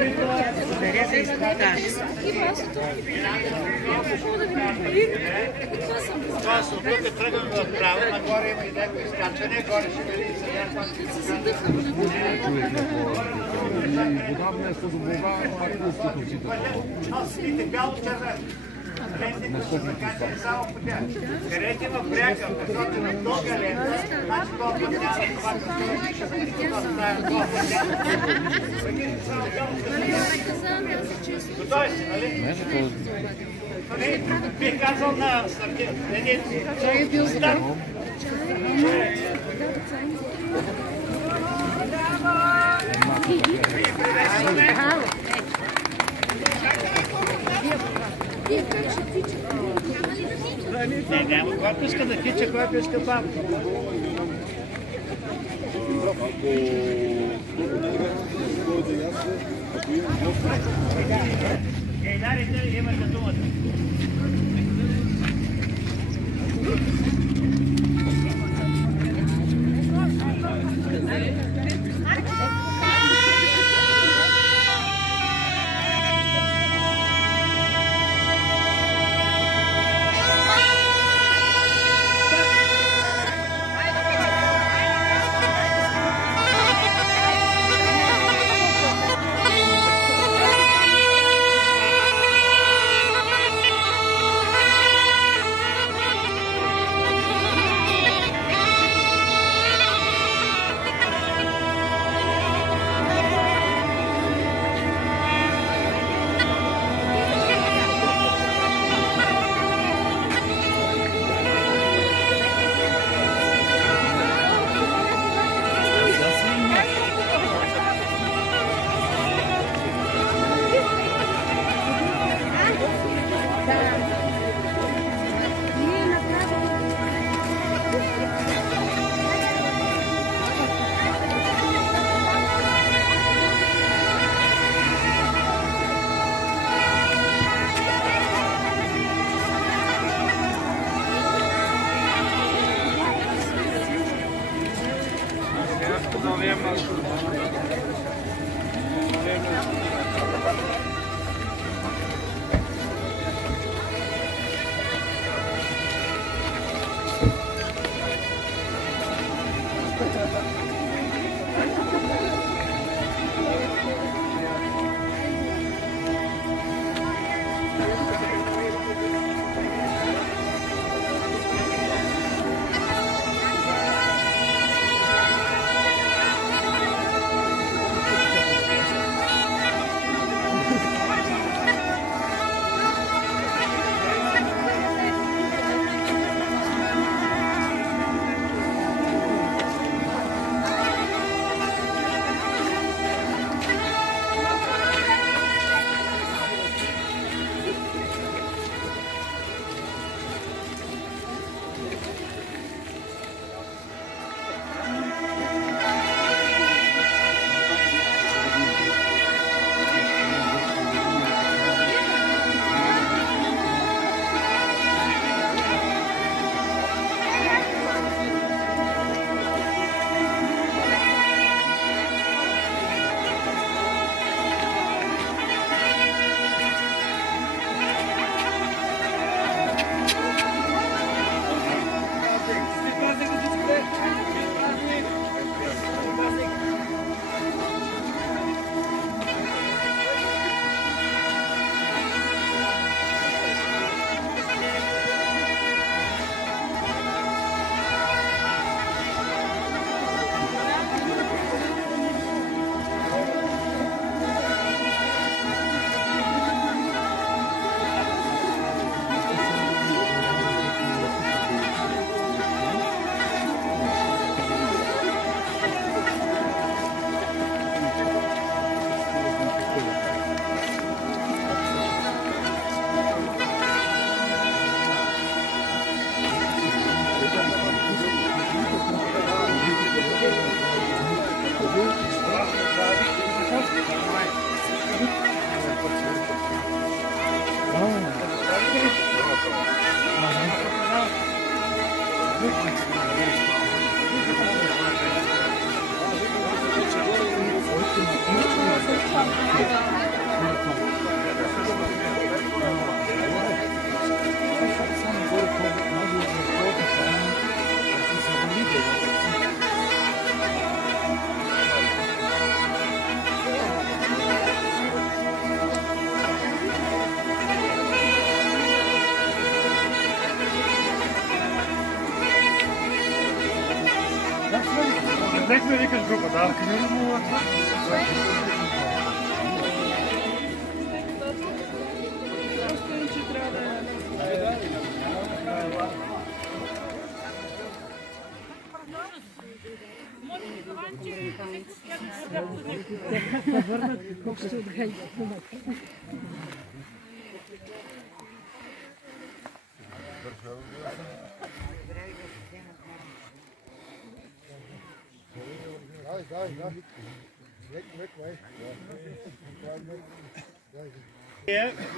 Благодаря за изпитанието. Това са тук тръгвам направо, нагоре има и някакво изкачване, горе ще види сега вода вместо до вода, пак институциите. Аз видите бяло червено. Само по тях. Където има пряка, посока на дълга лента, значи това път няма това късно, ще бъде това стая това път няма. Прекинете само бяло червено. Готови си, нали? Бих казал на Съргей. Той е бил старт. Не, няма. Когато иска да тича, когато иска баба. Дарите, имате думата.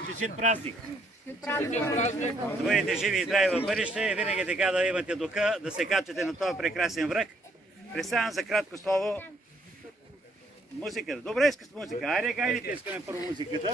Честит празник! Да бъдете живи и здрави в бъдеще, винаги така да имате духа, да се качате на този прекрасен връх. Представям за кратко слово музиката. Добре, искаш музика. Айде, гайдите, искаме първо музиката.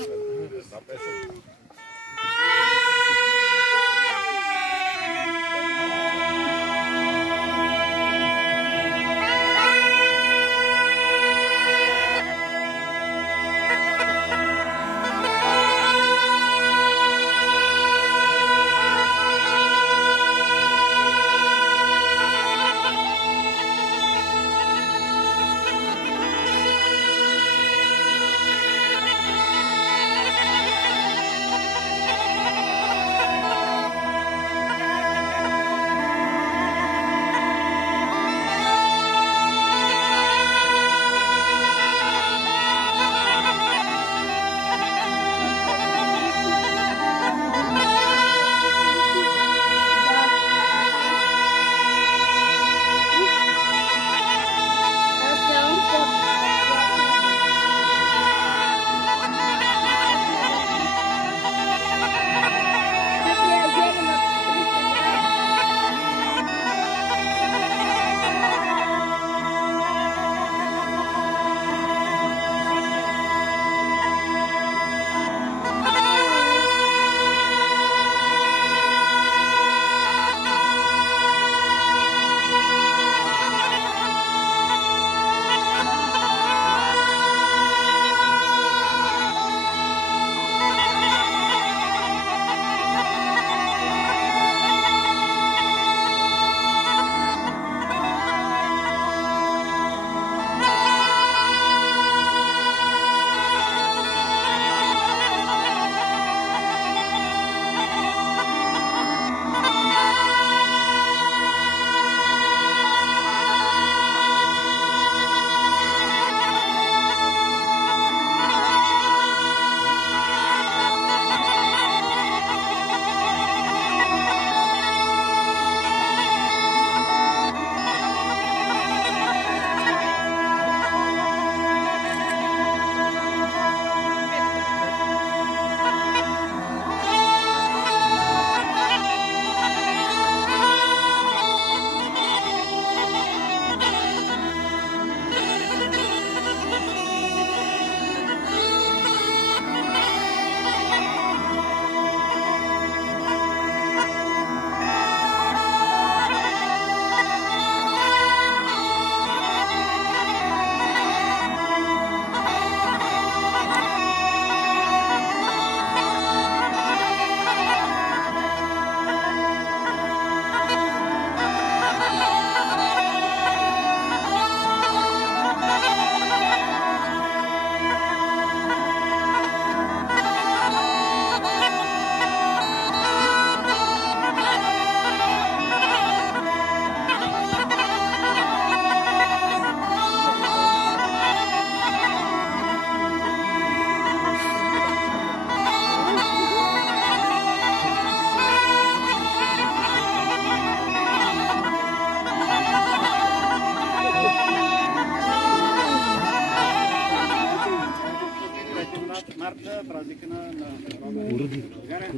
марта, празника на България.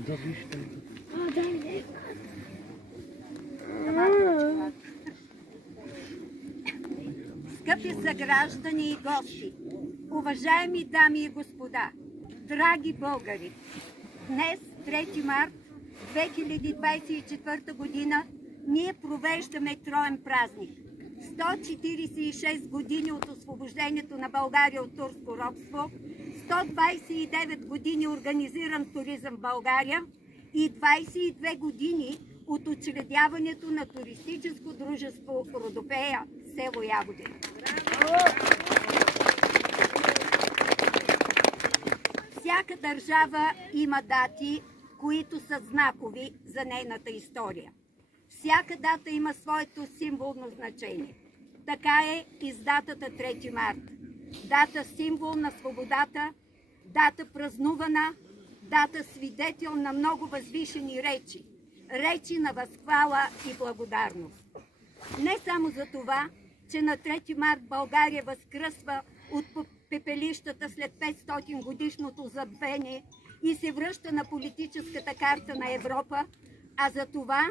Скъпи съграждани и гости, уважаеми дами и господа, драги българи! Днес, 3 март 2024 година, ние провеждаме троен празник. 146 години от освобождението на България от турско робство, 129 години организиран туризъм в България и 22 години от учредяването на туристическо дружество Родопея, село Ягодина. Всяка държава има дати, които са знакови за нейната история. Всяка дата има своето символно значение. Така е и с датата 3 март. Дата символ на свободата, дата празнувана, дата свидетел на много възвишени речи. Речи на възхвала и благодарност. Не само за това, че на 3 март България възкръсва от пепелищата след 500 годишното забвение и се връща на политическата карта на Европа, а за това,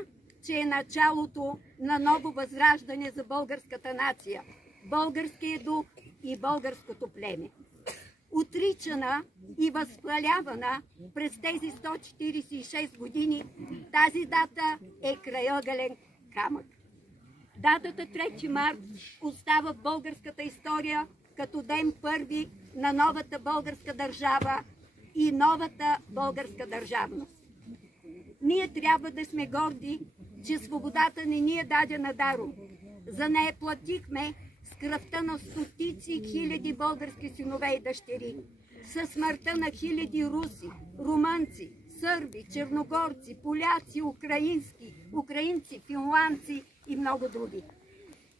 че е началото на ново възраждане за българската нация, българския дух и българското племе. Отричана и възхвалявана през тези 146 години, тази дата е краягълен камък. Датата 3 март остава в българската история като ден първи на новата българска държава и новата българска държавност. Ние трябва да сме горди, че свободата не ни е дадена даром. За нея платихме с кръвта на стотици хиляди български синове и дъщери, със смъртта на хиляди руси, румънци, сърби, черногорци, поляци, украинци, финландци и много други.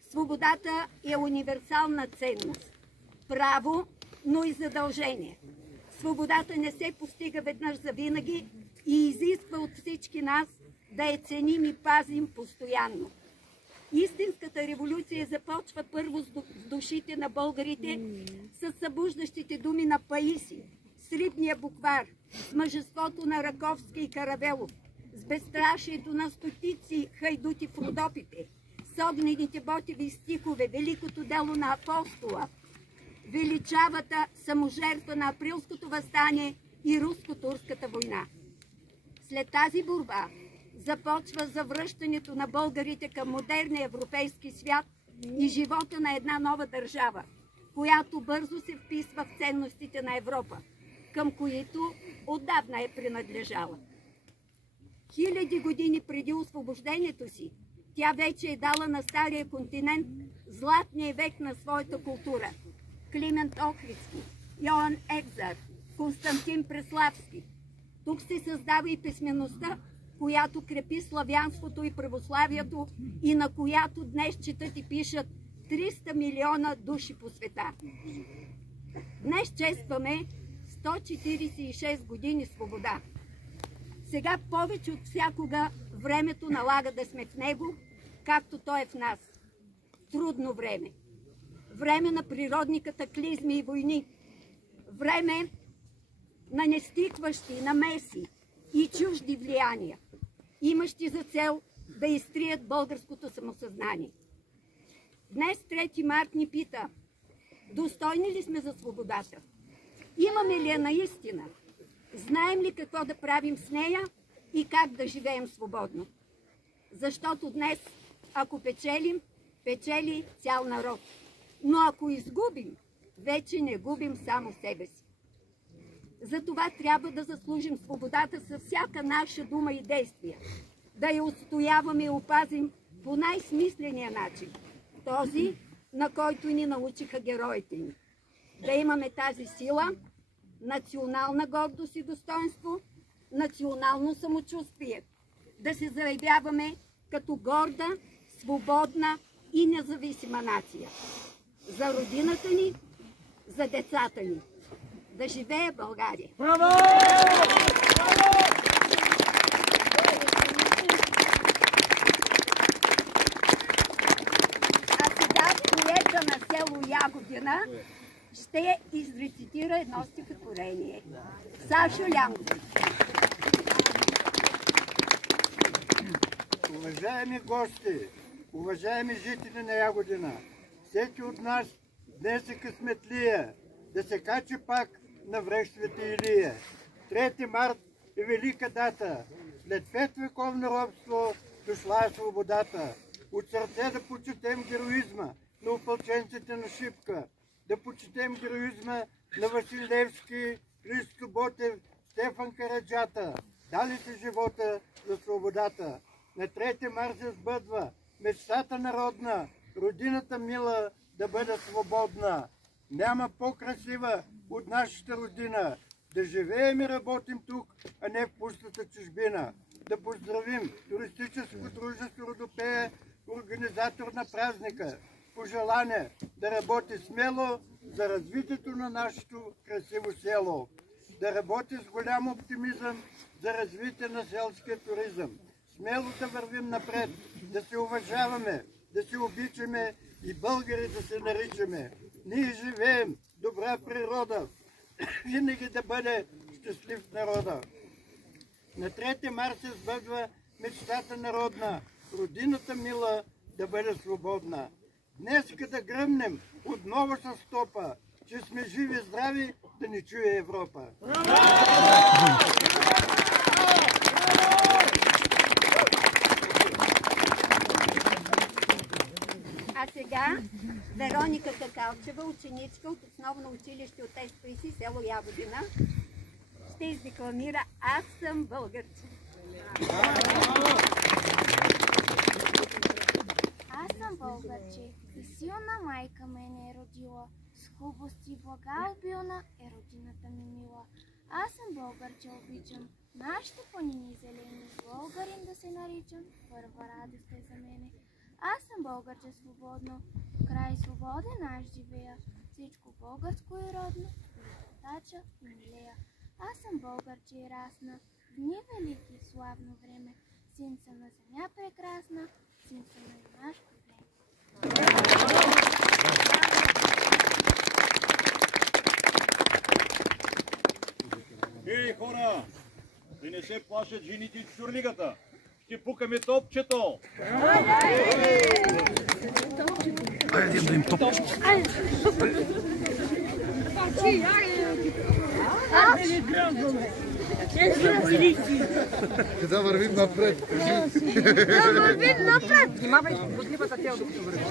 Свободата е универсална ценност, право, но и задължение. Свободата не се постига веднъж завинаги и изисква от всички нас да я ценим и пазим постоянно. Истинската революция започва първо с душите на българите, с събуждащите думи на Паиси, с рибния буквар, с мъжеството на Раковски и Каравелов, с безстрашието на стотици хайдути в Родопите, с огнените ботеви стихове, великото дело на апостола, величавата саможертва на априлското въстание и руско-турската война. След тази борба започва завръщането на българите към модерния европейски свят и живота на една нова държава, която бързо се вписва в ценностите на Европа, към които отдавна е принадлежала. Хиляди години преди освобождението си, тя вече е дала на стария континент златния век на своята култура. Климент Охридски, Йоан Екзар, Константин Преславски. Тук се създава и писмеността, която крепи славянството и православието и на която днес четат и пишат 300 милиона души по света. Днес честваме 146 години свобода. Сега повече от всякога времето налага да сме в него, както то е в нас. Трудно време. Време на природни катаклизми и войни. Време на нестихващи намеси и чужди влияния, имащи за цел да изтрият българското самосъзнание. Днес 3 март ни пита: достойни ли сме за свободата? Имаме ли я наистина? Знаем ли какво да правим с нея и как да живеем свободно? Защото днес, ако печелим, печели цял народ. Но ако изгубим, вече не губим само себе си. Затова трябва да заслужим свободата със всяка наша дума и действия. Да я отстояваме и опазим по най-смисления начин. Този, на който ни научиха героите ни. Да имаме тази сила, национална гордост и достоинство, национално самочувствие. Да се заявяваме като горда, свободна и независима нация. За родината ни, за децата ни. Да живее България! Браво! А сега поета на село Ягодина ще изрецитира едно стихотворение. Сашо Лянков. Уважаеми гости, уважаеми жители на Ягодина, всеки от нас днес е късметлия да се качи пак на връх Свети Илия. 3 март е велика дата. След 5 вековно робство дошла е свободата. От сърце да почетем героизма на опълченците на Шипка, да почетем героизма на Васил Левски, Христо Ботев, Стефан Караджата. Дали се живота за свободата. На 3 март се сбъдва мечтата народна родината мила да бъде свободна. Няма по-красива от нашата родина. Да живеем и работим тук, а не в пустата чужбина. Да поздравим туристическо дружество Родопея, организатор на празника. Пожелание да работи смело за развитието на нашето красиво село. Да работи с голям оптимизъм за развитие на селския туризъм. Смело да вървим напред, да се уважаваме, да се обичаме и българи да се наричаме. Ние живеем добра природа, винаги да бъде щастлив народа. На 3 март се сбъдва мечтата народна, родината мила да бъде свободна. Днеска да гръмнем отново с стопа, че сме живи и здрави да ни чуе Европа. А сега Вероника Какалчева, ученичка от основно училище от СПИС, село Ягодина, ще издекламира "Аз съм българче". Аз съм българче и силна майка мене е родила, с хубост и блага обилна е родината ми мила. Аз съм българче, обичам нашите планини зелени, българин да се наричам, първа радост е за мене. Аз съм българче свободно, край свободен аз живея, всичко българско и родно, тача и милея. Аз съм българче и расна, в дни велики и славно време, син съм на земя прекрасна, син съм на юнашко време. Ей, хора! Да не се плашат жените от чурлигата! Ще пукаме топчето! Айде да им топче. Да вървим напред. Да вървим напред. Внимавай, подливата тя докато вървим.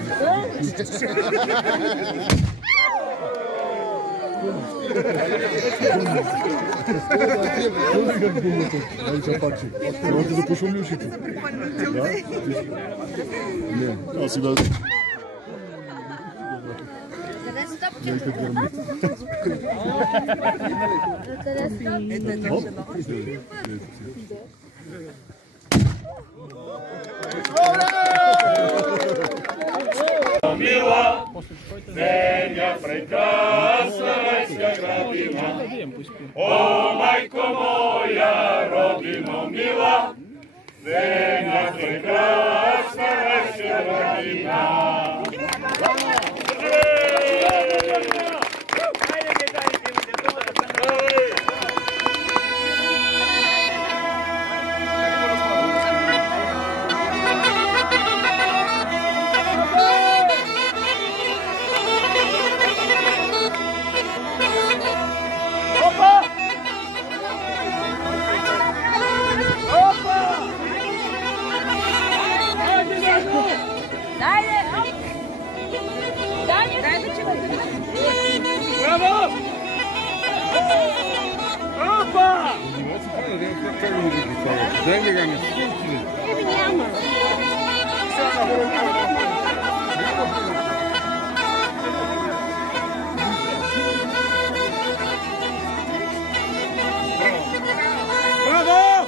Трябва да пошумли ушите. Не, аз си да... Мила, земя прекрасна, райска градина. О, майко моя, родино мила, земя прекрасна, райска градина. Браво! Опа! Дай ми ганя. Няма. Браво!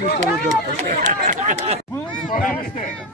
нищо не дърпаш. Справяме сте.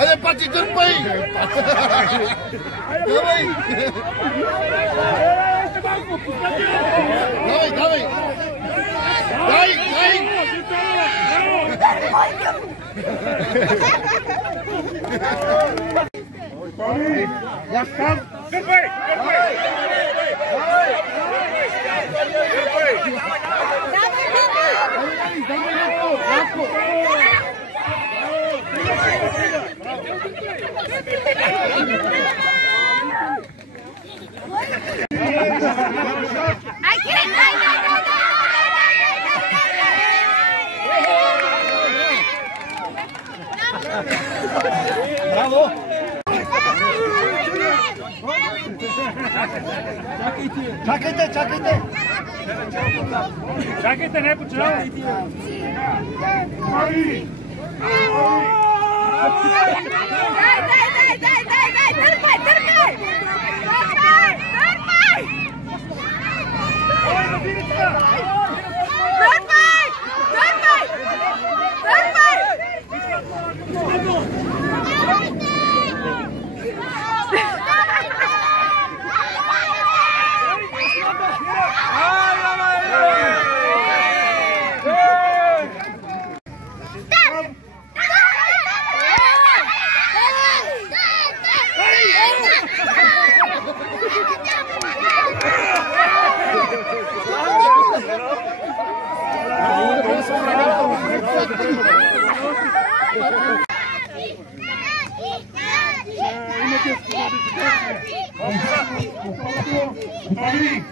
Айде, пати, дърпай! Давай! Давай, давай! Дай, дай! Я став! Дърпай! Дърпай! Браво! Чакайте, чакайте! Чакайте, не починава! Ами!